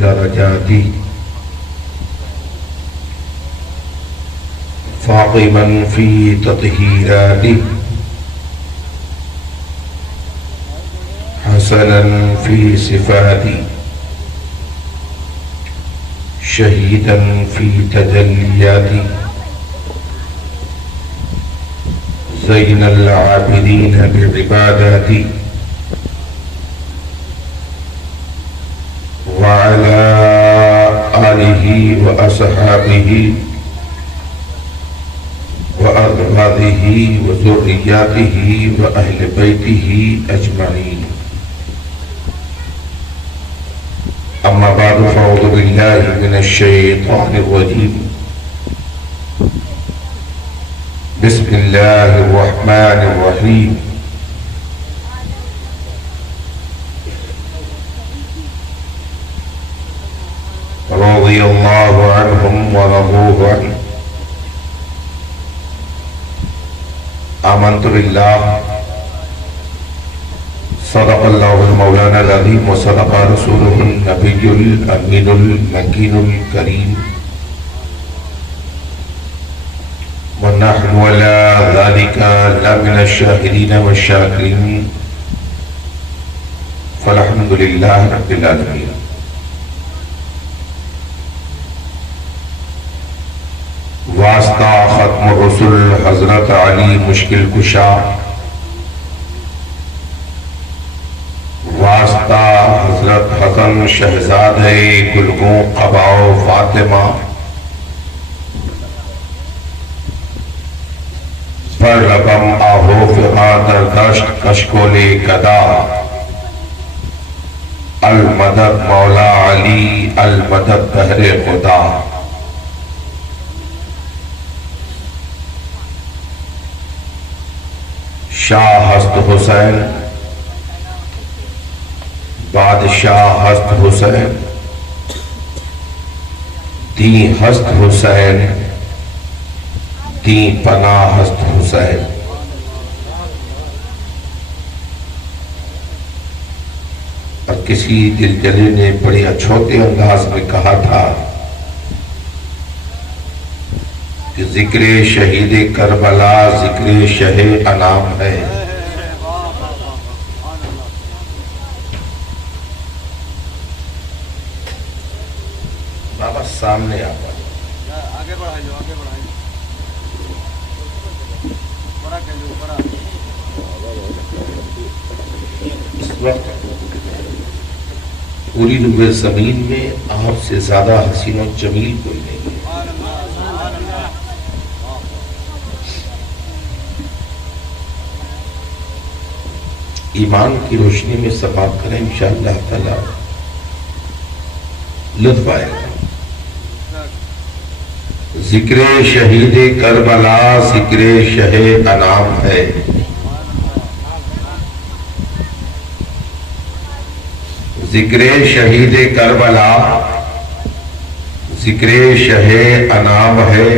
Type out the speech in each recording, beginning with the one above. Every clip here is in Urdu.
درجاته فاقما في تطهيراته حسنا في صفاته شهيدا في تجلياته زين العابدين بالعبادات وعلى آله وأصحابه وأزواجه وذرياته وأهل بيته أجمعين. أما بعد فأعوذ بالله من الشيطان الرجيم. بسم الله الرحمن الرحيم. رضي الله عنهم ورضوه عنه. آمنت بالله صدق الله المولانا العظيم وصدق رسوله النبي الأمين المكين الكريم ونحن على ذلك لمن الشاهدين والشاكرين فالحمد لله رب العالمين. واسطہ ختم الرسل حضرت علی مشکل کشا، واسطہ حضرت حسن شہزادہ گلگوں قبا و فاطمہ، پر رقم آہو فقا در دشت کشکول گدا، المدد مولا علی المدد بہر خدا. شاہ ہست حسین بادشاہ ہست حسین دین ہست حسین دین پناہ ہست حسین. اور کسی دلجلے نے بڑے اچھوتے انداز میں کہا تھا کہ ذکر شہید کربلا ذکر شہ انام ہے. بابا سامنے آتا آگے بڑھائیے آگے بڑھائیے اس وقت پوری روح زمین میں آپ سے زیادہ حسین و جمیل کوئی نہیں ہے. ایمان کی روشنی میں سماعت کریں انشاءاللہ تعالی لطف آئے گا. ذکر شہید کربلا ذکر شہ انام ہے. ذکر شہید کربلا ذکر شہ انام ہے.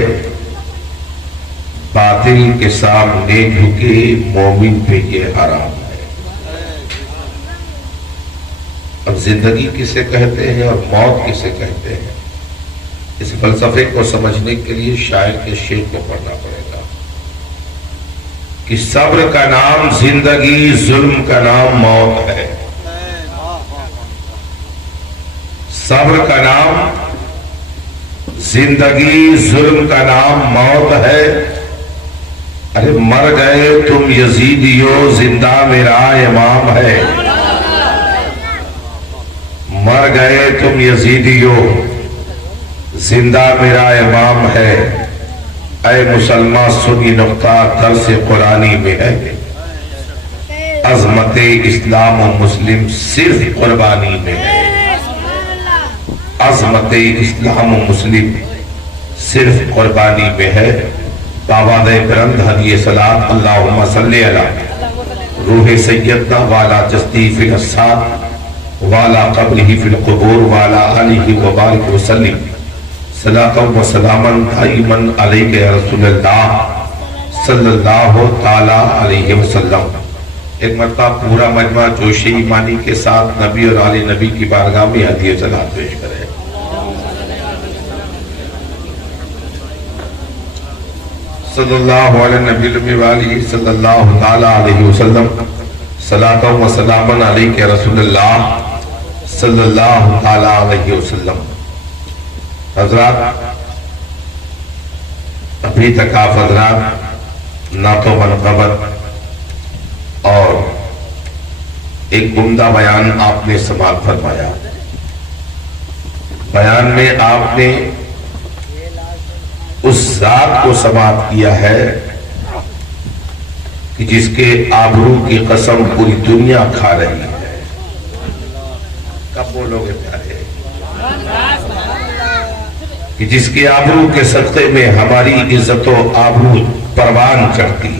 باطل کے سامنے جھکے مومن پہ یہ حرام ہے. اب زندگی کسے کہتے ہیں اور موت کسے کہتے ہیں، اس فلسفے کو سمجھنے کے لیے شاعر کے شعر کو پڑھنا پڑے گا کہ صبر کا نام زندگی، ظلم کا نام موت ہے. صبر کا نام زندگی، ظلم کا نام موت ہے. ارے مر گئے تم یزیدیو زندہ میرا امام ہے. مر گئے تم یزیدیو زندہ میرا امام ہے. اے مسلمان سنی نقطہ درس قرآنی میں ہے. عظمت اسلام و مسلم صرف قربانی میں ہے. عظمت اسلام و مسلم صرف قربانی میں ہے. بابا دے برند ہدیے صلاة اللہم صلی علی روح سیدنا والا جستی فی الاساد والا قبرہ فی القبور والا آلہ وبارک وسلم صلاة و سلاما دائما علیک یا رسول اللہ صلی اللہ تعالی علیہ وسلم. ایک مرتبہ پورا مجمع جوش ایمانی کے ساتھ نبی اور آل نبی کی بارگاہ میں ہدیہ صلات پیش کرے. صلی اللہ علیہ نبی الامین صلی اللہ تعالی علیہ وسلم. صلاۃ و سلام علیک رسول اللہ صلی اللہ تعالی علیہ وسلم. حضرات، ابھی تک آپ حضرات نعت و منقبت اور ایک عمدہ بیان آپ نے سماعت فرمایا. بیان میں آپ نے اس ذات کو سماعت کیا ہے کہ جس کے آبرو کی قسم پوری دنیا کھا رہی ہے. کب بولو گے پیارے؟ کہ جس کے آبرو کے صدقے میں ہماری عزت و آبرو پروان چڑھتی ہے.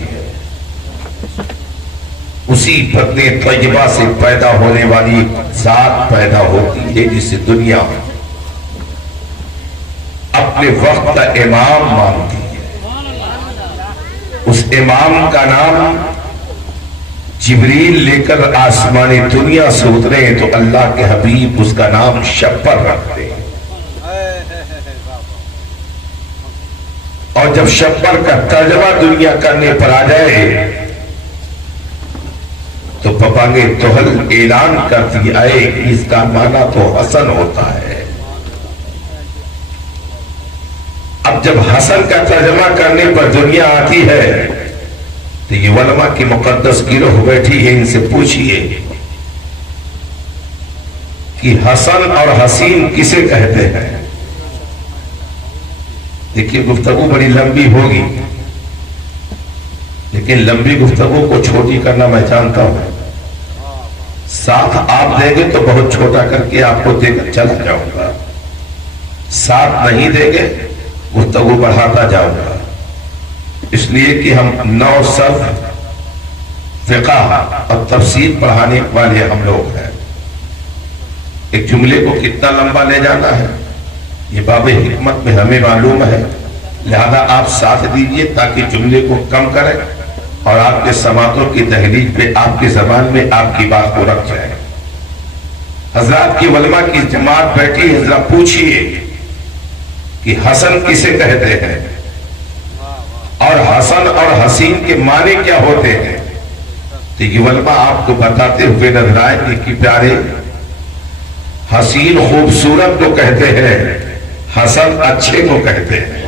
اسی بدن طیبہ سے پیدا ہونے والی ذات پیدا ہوتی ہے جسے دنیا اپنے وقت کا امام مانتی ہے. اس امام کا نام جبریل لے کر آسمان دنیا سے اترے تو اللہ کے حبیب اس کا نام شبر رکھتے ہیں. اور جب شبر کا ترجمہ دنیا کرنے پر آ جائے تو پپانگے توہل اعلان کر دیا ہے کہ اس کا معنی تو حسن ہوتا ہے. اب جب حسن کا ترجمہ کرنے پر دنیا آتی ہے تو یہ علماء کی مقدس گروہ بیٹھی ہے، ان سے پوچھئے کہ حسن اور حسین کسے کہتے ہیں. دیکھیے گفتگو بڑی لمبی ہوگی، لیکن لمبی گفتگو کو چھوٹی کرنا میں جانتا ہوں. ساتھ آپ دیں گے تو بہت چھوٹا کر کے آپ کو دے کر چلا جاؤں گا. ساتھ نہیں دیں گے گفتگو بڑھاتا جاؤں گا. اس لیے کہ ہم 9 صف فقہ اور تفسیر پڑھانے والے ہم لوگ ہیں. ایک جملے کو کتنا لمبا لے جانا ہے یہ باب حکمت میں ہمیں معلوم ہے، لہذا آپ ساتھ دیجئے تاکہ جملے کو کم کریں اور آپ کے سماعتوں کی تحریک پہ آپ کی زبان میں آپ کی بات کو رکھ جائے. حضرات کی علماء کی جماعت بیٹھی ہے، ذرا پوچھئے کہ حسن کسے کہتے ہیں اور حسن اور حسین کے معنی کیا ہوتے ہیں. تو یہ علماء آپ کو بتاتے ہوئے نظر آئے کہ پیارے، حسین خوبصورت کو کہتے ہیں، حسن اچھے کو کہتے ہیں.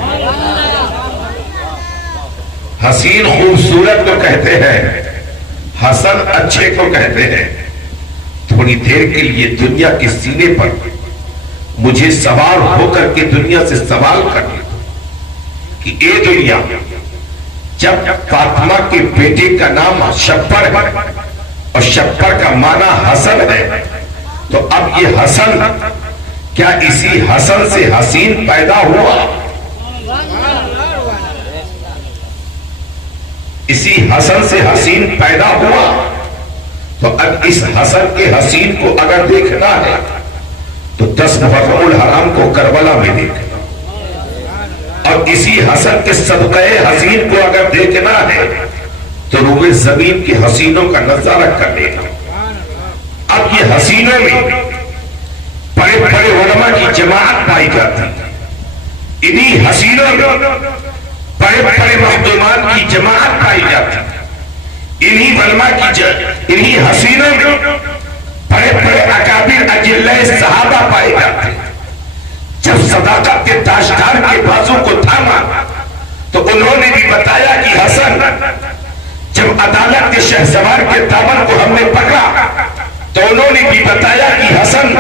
حسین خوبصورت کو کہتے ہیں، حسن اچھے کو کہتے ہیں. تھوڑی دیر کے لیے دنیا کے سینے پر مجھے سوار ہو کر کے دنیا سے سوال کرنے کہ اے دنیا، جب فاطمہ کے بیٹے کا نام شبر ہے اور شبر کا معنی حسن ہے تو اب یہ حسن کیا اسی حسن سے حسین پیدا ہوا؟ اسی حسن سے حسین پیدا ہوا تو اب اس حسن کے حسین کو اگر دیکھنا ہے تو 10 محرم الحرام کو کربلا میں دیکھنا، اور اسی حسن کے صدقہ حسین کو اگر دیکھنا ہے تو روئے زمین کے حسینوں کا نظارہ کر لینا. اب یہ حسینوں میں بڑے بڑے علماء کی جماعت پائی جاتی، انہی حسینوں میں بڑے بڑے مخدومان کی جماعت پائی جاتی، انہی علماء کی انہی حسینوں میں بڑے بڑے اکابر اجلہ صحابہ پائے جاتے. جب صداقت کے تاجدار کے بازو کو تھاما تو انہوں نے بھی بتایا کہ حسن، جب عدالت کے شہسوار کے دامن کو ہم نے پکڑا تو انہوں نے بھی بتایا کہ حسن،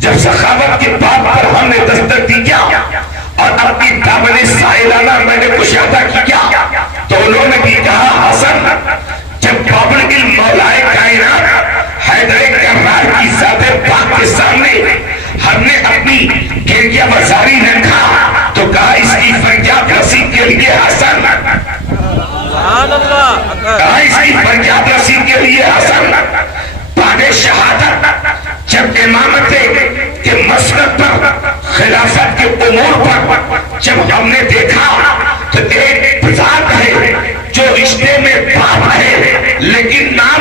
جب سخاوت کے باب پر ہم نے دستک دی کیا اور اپنی دامن سائلانہ میں نے کشادہ کیا تو انہوں نے بھی کہا حسن، جب بابل علم مولائے کائنات حیدر کرار کی ذات پاک کے سامنے ہم نے اپنی گرگیا بازاری رکھا تو کہا اس کی فریاد رسید کے لیے حسن، کہا اس کی فریاد رسید کے لیے حسن. بعد شہادت جب امامت کے مسند پر خلافت کے امور پر جب ہم نے دیکھا تو ایک ذات ہے جو رشتے میں باپ ہے لیکن نام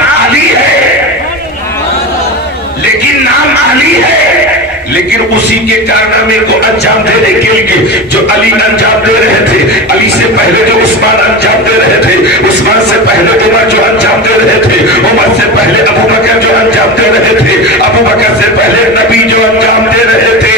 انجام دینے کے لیے جو علی انجام دے رہے تھے، علی سے پہلے جو عثمان انجام دے رہے تھے، عثمان سے پہلے عمر جو انجام دے رہے تھے، عمر سے پہلے ابو بکر جو انجام دے رہے تھے، ابو بکر سے پہلے نبی جو انجام دے رہے تھے،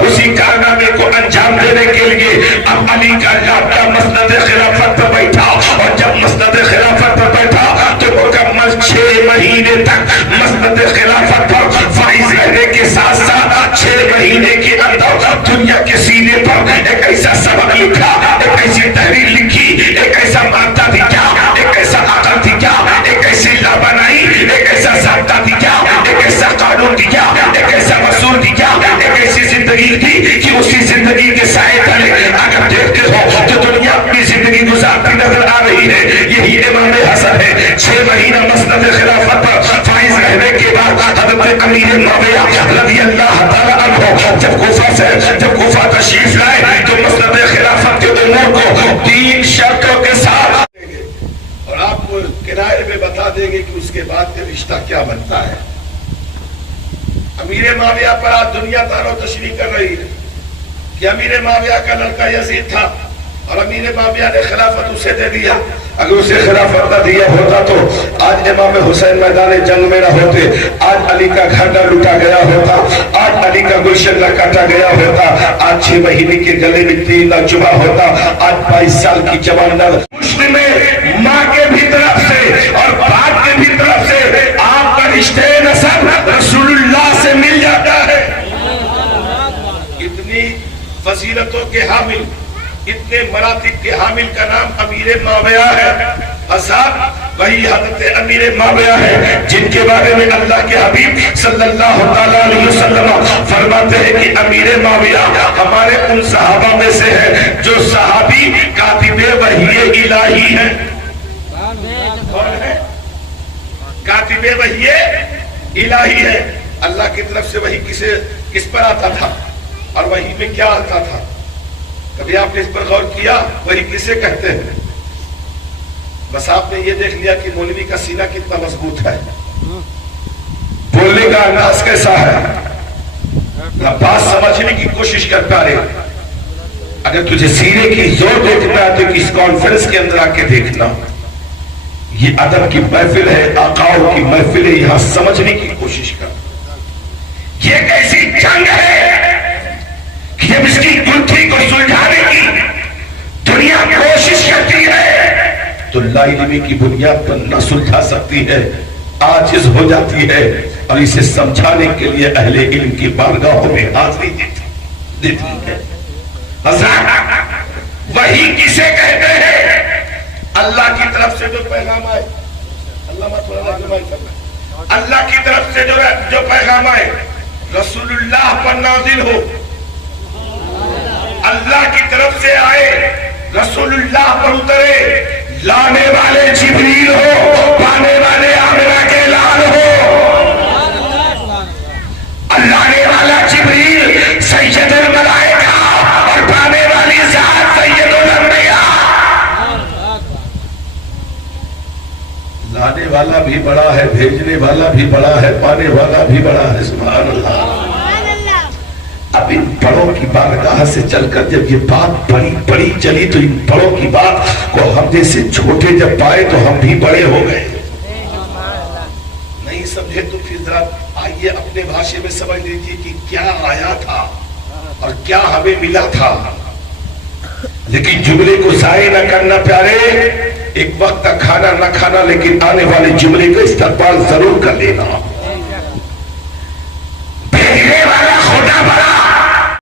اسی کارنامے کو انجام دینے کے لیے اب علی کا لابدہ مسند خلافت پر بیٹھا، اور جب مسند خلافت پر بیٹھا تو مکمل 6 مہینے تک مسند خلافت پر فائز رہنے کے ساتھ ساتھ 6 مہینے کے اندر دنیا کے سینے پر ایک ایسا سبق لکھا، ایک ایسی تحریر لکھی، ایک ایسا مادہ دیا، ایک ایسا عقل دیا، ایک ایسی لا بنائی، ایک ایسا ضابطہ دیا، ایک ایسا قانون دیا، ایک ایسا اصول دیا، ایک ایسی زندگی دی کہ اسی زندگی کے سائے تلے اگر دیکھتے ہو تو دنیا اپنی زندگی گزارتی نظر آ رہی ہے۔ یہی امام حسن ہے۔ 6 مہینہ مسند خلافت پر فائز رہنے کے بعد حضرت امیر معاویہ رضی اللہ تعالیٰ عنہ جب کوفہ تشریف لائے تو مسند خلافت کے امور کو 3 شرطوں کے ساتھ، اور آپ کو کنارے میں بتا دیں گے کہ اس کے بعد کا رشتہ کیا بنتا ہے۔ امیر معاویہ پر آج دنیا تارو تشریح کر رہی ہے کہ امیر معاویہ کا لڑکا یزید تھا اور امیر معاویہ نے خلافت اسے دے دیا۔ اگر اسے خلافت نہ دیا ہوتا تو آج امام حسین میدان جنگ میں نہ ہوتے، آج علی کا گھر نہ لوٹا گیا ہوتا، آج علی کا گلشن نہ کاٹا گیا ہوتا، آج 6 مہینے کے گلے میں تیر نہ چبھا ہوتا، آج 22 سال کی جوان نہ مسلم میں ماں کے بھی طرف سے اور باپ کے بھی طرف سے آپ کا رشتے نسب رسول اللہ سے مل جاتا ہے۔ اتنی فضیلتوں کے حامل، اتنے مراتب کے حامل کا نام امیر معاویہ ہے۔ اصحاب وہی حضرت امیر معاویہ ہے جن کے بارے میں اللہ کے حبیب صلی اللہ علیہ وسلم فرماتے ہیں کہ امیر معاویہ ہمارے ان صحابہ میں سے ہے جو صحابی کاتب وحی الہی ہے۔ کون ہے؟ کاتب وحی الہی ہے۔ اللہ کی طرف سے وحی کس پر آتا تھا اور وحی میں کیا آتا تھا؟ کبھی آپ نے اس پر غور کیا؟ وحی کسے کہتے ہیں؟ بس آپ نے یہ دیکھ لیا کہ مولوی کا سینہ کتنا مضبوط ہے، بولنے کا انداز کیسا ہے، بات سمجھنے کی کوشش کرتا رہے۔ اگر تجھے سینے کی زور دیکھنا ہے تو اس کانفرنس کے اندر آ کے دیکھنا، یہ ادب کی محفل ہے، آقاؤں کی محفل ہے، یہاں سمجھنے کی کوشش کر۔ یہ ایک ایسی جنگ ہے کہ جب اس کی گنتھی کو سلجھانے کی دنیا کوشش کرتی ہے تو لا علمی کی بنیاد پر نہ سلجھا سکتی ہے، عاجز ہو جاتی ہے، اور اسے سمجھانے کے لیے اہل علم کی بارگاہوں میں حاضری دیتی ہے۔ حضرات وحی کسے کہتے ہیں؟ اللہ کی طرف سے جو پیغام آئے، اللہ کی طرف سے جو پیغام آئے رسول اللہ پر نازل ہو، اللہ کی طرف سے آئے رسول اللہ پر اترے، لانے والے جبریل ہو، پانے والے آمنہ کے لال ہو، لانے والا جبریل سید الملائکہ اور پانے والی ذات سید الانبیاء۔ لانے والا بھی بڑا ہے، بھیجنے والا بھی بڑا ہے، پانے والا بھی بڑا ہے، سبحان اللہ۔ اب ان بڑوں کی بارگاہ سے چل کر جب یہ بات بڑی چلی تو ان بڑوں کی بات کو ہم جیسے چھوٹے جب پائے تو ہم بھی بڑے ہو گئے۔ نہیں سمجھے تو پھر ذرا آئیے اپنے بھاشے میں سمجھ لیجیے کہ کیا آیا تھا اور کیا ہمیں ملا تھا۔ لیکن جملے کو ضائع نہ کرنا پیارے، ایک وقت کا کھانا نہ کھانا لیکن آنے والے جملے کا استقبال ضرور کر لینا۔